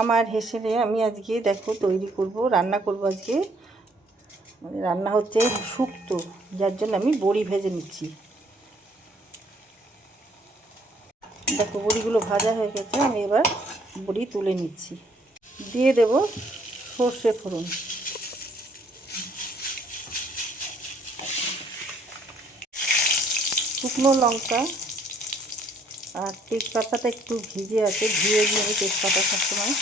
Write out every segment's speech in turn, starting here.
আমার হেসেলে আমি আজকে দেখো তৈরি করব, রান্না করব আজকে। মানে রান্না হচ্ছে শুক্তো, যার জন্য আমি বড়ি ভেজে নিচ্ছি। দেখো বড়িগুলো ভাজা হয়ে গেছে, আমি এবার বড়ি তুলে নিচ্ছি। দিয়ে দেব সর্ষে ফোড়ন, শুকনো লঙ্কা আর তেজপাতাটা একটু ভিজে আছে, ধুয়ে দিয়ে আমি তেজপাতা সবসময়।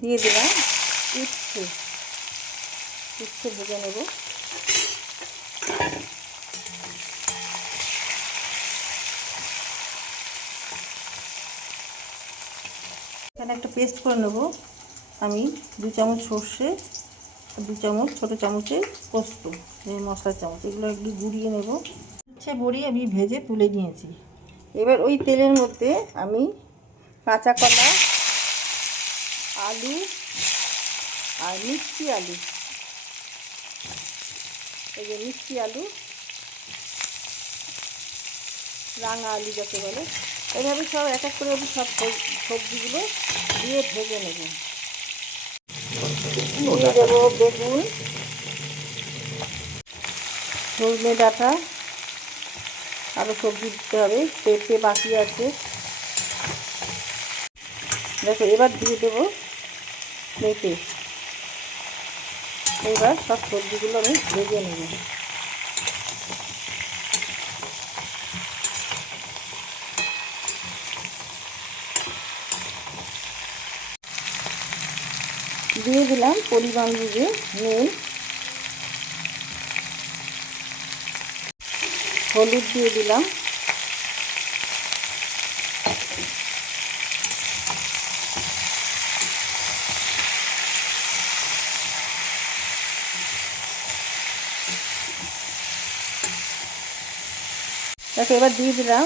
দিয়ে দিলাম উচ্ছে, উচ্ছে ভেজে নেব। এখানে একটা পেস্ট করে নেব আমি। 2 চামচ সর্ষে, 2 চামচ ছোটো চামচে পোস্ত, এই মশলার চামচ, এগুলো একটু গুঁড়িয়ে নেব। উচ্ছে বড়ি আমি ভেজে তুলে নিয়েছি। এবার ওই তেলের মধ্যে আমি কাঁচা কলা, আলু আর মিষ্টি আলু, এই যে মিষ্টি আলু, রাঙা আলু যাকে বলে, এভাবে সব এক এক করে আমি সব সবজিগুলো দিয়ে ভেজে নেব। দিয়ে দেবো বেগুন, সজনে ডাঁটা, আরও সবজি দিতে হবে, পেঁপে বাকি আছে। দেখো এবার দিয়ে দেবো পেঁপে। এবার সব সবজিগুলো আমি ভেজে নেব। দিয়ে দিলাম পরিমাণ বুঝে নুন, হলুদ দিয়ে দিলাম, দেখো এবার দিয়ে দিলাম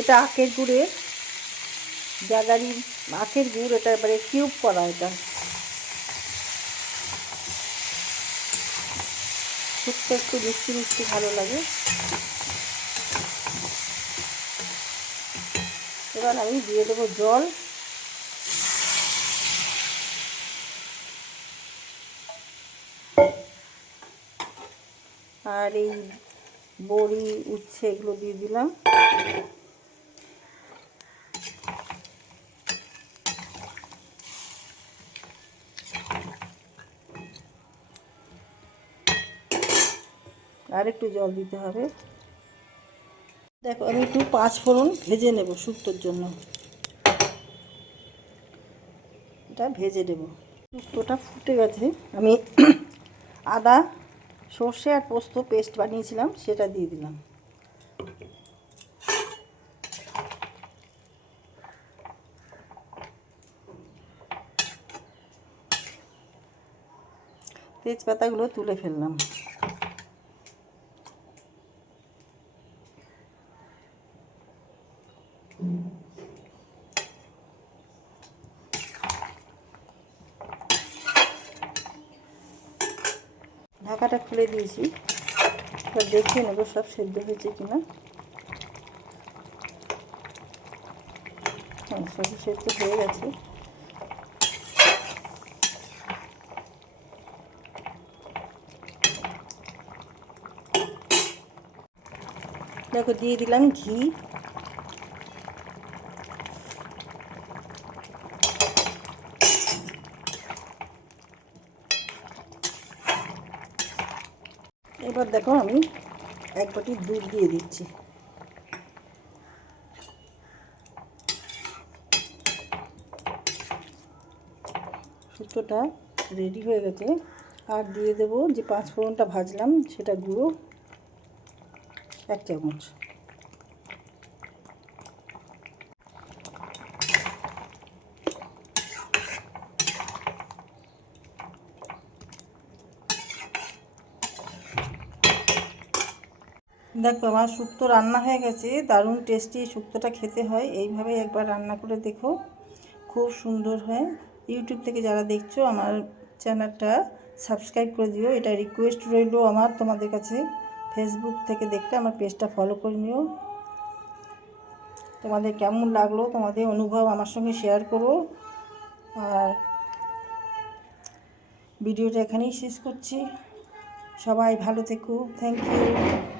এটা আখের গুড়ের, জাগারি আখের গুড়, এটা এবারে কিউব করা, এটা শুকতে একটু মিষ্টি মিষ্টি ভালো লাগে। এবার আমি দিয়ে দেবো জল, আর এই বড়ি উচ্ছে এগুলো দিয়ে দিলাম। আর একটু জল দিতে হবে। দেখো আমি একটু 5 ফোড়ন ভেজে নেব শুক্তোর জন্য, এটা ভেজে দেব। শুক্তোটা ফুটে গেছে, আমি আদা, সর্ষে আর পোস্ত পেস্ট বানিয়েছিলাম সেটা দিয়ে দিলাম। তেজপাতাগুলো তুলে ফেললাম। ঢাকাটা খুলে দিয়েছি, এবার দেখে নেবো সব সেদ্ধ হয়েছে কিনা। হ্যাঁ, সবই সেদ্ধ হয়ে গেছে। দেখো দিয়ে দিলাম ঘি, এবার দেখো আমি 1 বাটি দুধ দিয়ে দিচ্ছি। শুক্তোটা রেডি হয়ে গেছে। আর দিয়ে দেবো যে 5 ফোড়নটা ভাজলাম সেটা গুঁড়ো 1 চামচ। দেখো আমার শুক্তো রান্না হয়ে গেছে, দারুণ টেস্টি শুক্তোটা খেতে হয়, এইভাবে একবার রান্না করে দেখো, খুব সুন্দর হয়। ইউটিউব থেকে যারা দেখছো আমার চ্যানেলটা সাবস্ক্রাইব করে দিও, এটা রিকোয়েস্ট রইল আমার তোমাদের কাছে। ফেসবুক থেকে দেখলে আমার পেজটা ফলো করে নিও। তোমাদের কেমন লাগলো, তোমাদের অনুভব আমার সঙ্গে শেয়ার করো। আর ভিডিওটা এখানেই শেষ করছি। সবাই ভালো থেকো। Thank you.